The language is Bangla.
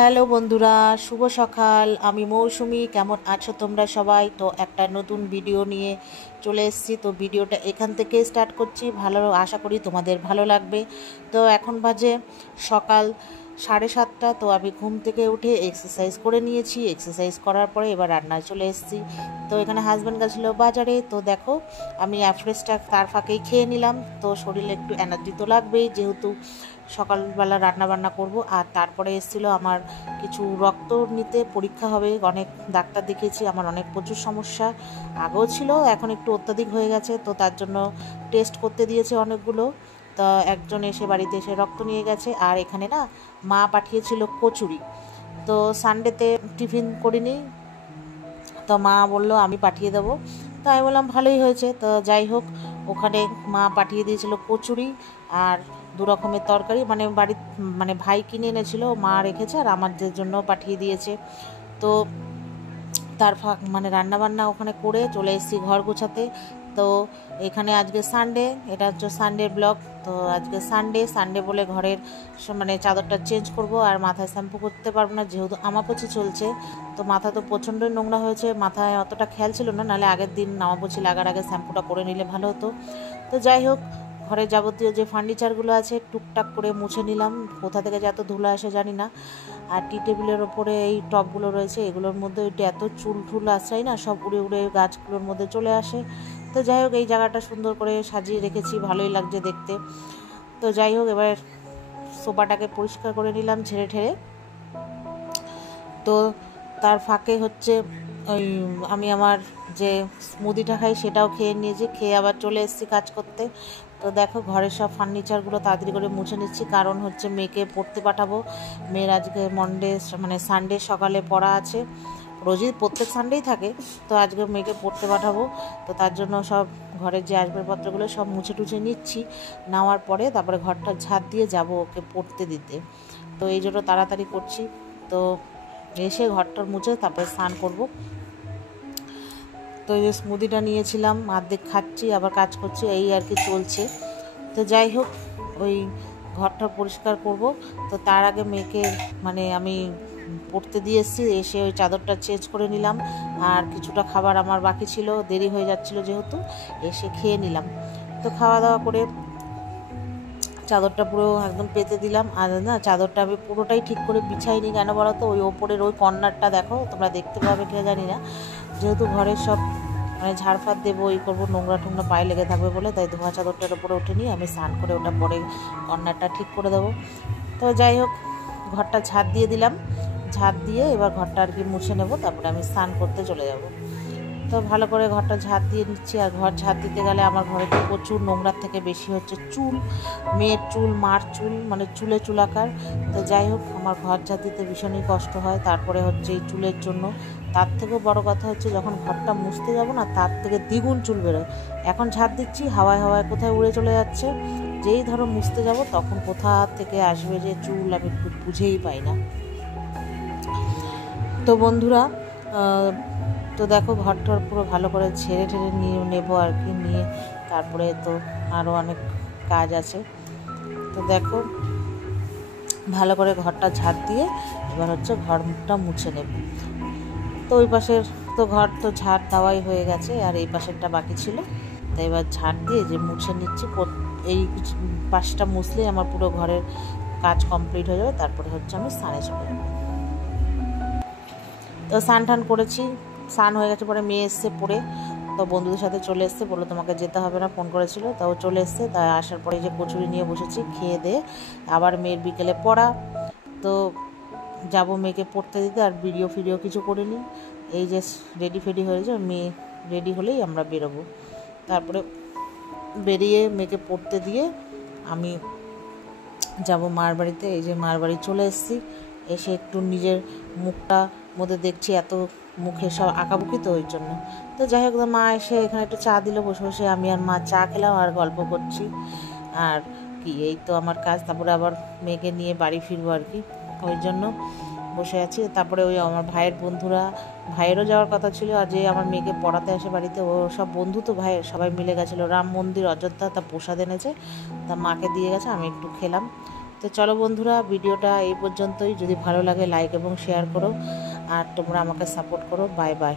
হ্যালো বন্ধুরা, শুভ সকাল। আমি মৌসুমি। কেমন আছো তোমরা সবাই? তো একটা নতুন ভিডিও নিয়ে চলে এসেছি। তো ভিডিওটা এখান থেকে স্টার্ট করছি। আশা করি তোমাদের ভালো লাগবে। তো এখন বাজে সকাল 7:30। তো আমি ঘুম থেকে উঠে এক্সারসাইজ করে নিয়েছি। এক্সারসাইজ করার পরে এবার রান্নায় চলে এসেছি। তো এখানে হাজব্যান্ড গেছিলো বাজারে। তো দেখো আমি অ্যাফ্রেশটা তার ফাঁকেই খেয়ে নিলাম। তো শরীরে একটু এনার্জি তো লাগবেই, যেহেতু সকালবেলা রান্না বান্না করব। আর তারপরে এসেছিল আমার কিছু রক্ত নিতে, পরীক্ষা হবে। অনেক ডাক্তার দেখিয়েছি, আমার অনেক প্রচুর সমস্যা আগেও ছিল, এখন একটু অত্যাধিক হয়ে গেছে। তো তার জন্য টেস্ট করতে দিয়েছে অনেকগুলো। তো একজন এসে বাড়িতে এসে রক্ত নিয়ে গেছে। আর এখানে না মা পাঠিয়েছিল কচুরি। তো সানডেতে টিফিন করিনি, তো মা বললো আমি পাঠিয়ে দেবো। তো আমি বললাম ভালোই হয়েছে। তো যাই হোক, ওখানে মা পাঠিয়ে দিয়েছিল কচুরি আর দু রকমের তরকারি, মানে ভাই কিনে এনেছিল, মা রেখেছে, আর আমাদের জন্য পাঠিয়ে দিয়েছে। তো তার রান্নাবান্না ওখানে করে চলে এসেছি ঘর গোছাতে। তো এখানে আজকে সানডে, এটা হচ্ছে সানডে ব্লগ। তো আজকে সানডে বলে ঘরের চাদরটা চেঞ্জ করব। আর মাথায় শ্যাম্পু করতে পারবো না, যেহেতু আমাপোছি চলছে। তো মাথা তো প্রচণ্ডই নোংরা হয়েছে, মাথায় অতটা খেয়াল ছিল না, নাহলে আগের দিন আমাপোছি লাগার আগে শ্যাম্পুটা করে নিলে ভালো হতো। তো যাই হোক, ঘরের যাবতীয় যে ফার্নিচারগুলো আছে টুকটাক করে মুছে নিলাম। কোথা থেকে যে এত ধুলো আসে জানি না। আর টি টেবিলের ওপরে এই টবগুলো রয়েছে, এগুলোর মধ্যে ওইটা এত চুল ঠুল আসাই না, সব উড়ে উড়ে গাছগুলোর মধ্যে চলে আসে। তো যাই হোক, এই জায়গাটা সুন্দর করে সাজিয়ে রেখেছি, ভালোই লাগছে দেখতে। তো যাই হোক, এবার সোফাটাকে পরিষ্কার করে নিলাম ঝেড়ে ঠেড়ে। তো তার ফাঁকে হচ্ছে ওই আমি আমার যে স্মুদিটা খাই সেটাও খেয়ে নিয়েছি, খেয়ে আবার চলে এসেছি কাজ করতে। তো দেখো, ঘরের সব ফার্নিচারগুলো তাড়াতাড়ি করে মুছে নিচ্ছি, কারণ হচ্ছে মেয়েকে পড়তে পাঠাবো। মেয়ের আজকে সানডে সকালে পড়া আছে। রোজই প্রত্যেক সানডেই থাকে, তো আজকে মেয়েকে পড়তে পাঠাবো। তো তার জন্য সব ঘরের যে আসবাবপত্রগুলো সব মুছে টুছে নিচ্ছি। নেওয়ার পরে তারপরে ঘরটা ঝাড় দিয়ে যাব ওকে পড়তে দিতে। তো এই জন্য তাড়াতাড়ি করছি। তো এসে ঘরটার মুছে তারপরে স্নান করব। তো এই যে স্মুদিটা নিয়েছিলাম, অর্ধেক খাচ্ছি আবার কাজ করছি, এই আর কি চলছে। তো যাই হোক, ওই ঘরটা পরিষ্কার করব। তো তার আগে মেয়েকে আমি পড়তে দিয়ে এসেছি, এসে ওই চাদরটা চেঞ্জ করে নিলাম। আর কিছুটা খাবার আমার বাকি ছিল, দেরি হয়ে যাচ্ছিলো যেহেতু, এসে খেয়ে নিলাম। তো খাওয়া দাওয়া করে চাদরটা পুরো একদম পেতে দিলাম। আর না, চাদরটা আমি পুরোটাই ঠিক করে বিছাইনি, কেন বলো তো, ওই ওপরের ওই কর্নারটা দেখো, তোমরা দেখতে পাবে কিনা জানি না, যেহেতু ঘরের সব ঝাড়ফাড় দেবো, এই করবো, নোংরা টোংরা পায়ে লেগে থাকবে বলে, তাই ধোয়া চাদরটার উপরে ওঠেনি, আমি স্নান করে ওটা পরে কর্নারটা ঠিক করে দেবো। তো যাই হোক, ঘরটা ঝাড় দিয়ে দিলাম। ঝাড় দিয়ে এবার ঘরটা আর কি মুছে নেবো, তারপরে আমি স্নান করতে চলে যাব। তো ভালো করে ঘরটা ঝাড় দিয়ে নিচ্ছি। আর ঘর ঝাড় দিতে গেলে আমার ঘরে তো প্রচুর নোংরার থেকে বেশি হচ্ছে চুল, মেয়ের চুল, মার চুল, চুলে চুলাকার। তো যাই হোক, আমার ঘর ঝাড় দিতে ভীষণই কষ্ট হয়। তারপরে হচ্ছে এই চুলের জন্য, তার থেকেও বড় কথা হচ্ছে যখন ঘরটা মুছতে যাব না, তার থেকে দ্বিগুণ চুল বেরোয়। এখন ঝাড় দিচ্ছি, হাওয়ায় হাওয়ায় কোথায় উড়ে চলে যাচ্ছে। যেই ধরো মুছতে যাব, তখন কোথা থেকে আসবে যে চুল আমি বুঝেই পাই না। তো বন্ধুরা, তো দেখো, ঘরটার পুরো ভালো করে ঝেড়ে ঠেড়ে নিয়ে নেবো আর কি, নিয়ে তারপরে তো আরও অনেক কাজ আছে। তো দেখো, ভালো করে ঘরটা ঝাড় দিয়ে এবার হচ্ছে ঘরটা মুছে নেব। তো ওই পাশের তো ঘর তো ঝাড় দেওয়াই হয়ে গেছে, আর এই পাশেরটা বাকি ছিল। তো এবার ঝাড় দিয়ে যে মুছে নিচ্ছি, এই পাশটা মুছলেই আমার পুরো ঘরের কাজ কমপ্লিট হয়ে যাবে। তারপরে হচ্ছে আমি স্নানে চলে যাবো। তো স্নান টান করেছি, স্নান হয়ে গেছে, পরে মেয়ে এসছে পড়ে। তো বন্ধুদের সাথে চলে এসছে, বললো তোমাকে যেতে হবে না, ফোন করেছিল, তাও চলে এসছে। তাই আসার পরে যে কচুরি নিয়ে বসেছি, খেয়ে দিয়ে আবার মেয়ের বিকেলে পড়া। তো যাব মেয়েকে পড়তে দিতে, আর ভিডিও কিছু করিনি। এই যে রেডি ফেডি হয়েছে, মেয়ে রেডি হলেই আমরা বেরোবো। তারপরে বেরিয়ে মেয়েকে পড়তে দিয়ে আমি যাব মার বাড়িতে। এই যে মার বাড়ি চলে এসেছি। এসে একটু নিজের মুখটা মধ্যে দেখছি, এত মুখে সব আঁকাবুকি, তো ওই জন্য। তো যাই হোক, মা এসে এখানে একটু চা দিল, বসে বসে আমি আর মা চা খেলাম আর গল্প করছি। আর কি, এই তো আমার কাজ। তারপরে আবার মেয়েকে নিয়ে বাড়ি ফিরবো আর কি, ওই জন্য বসে আছি। তারপরে ওই আমার ভাইয়ের বন্ধুরা, ভাইয়েরও যাওয়ার কথা ছিল, আর যে আমার মেয়েকে পড়াতে আসে বাড়িতে, ও সব বন্ধু তো ভাইয়ের, সবাই মিলে গেছিলো রাম মন্দির অযোধ্যা, তা প্রসাদ এনেছে, তা মাকে দিয়ে গেছে, আমি একটু খেলাম। তো চলো বন্ধুরা, ভিডিওটা এই পর্যন্তই। যদি ভালো লাগে লাইক এবং শেয়ার করো, আর তোমরা আমাকে সাপোর্ট করো। Bye bye.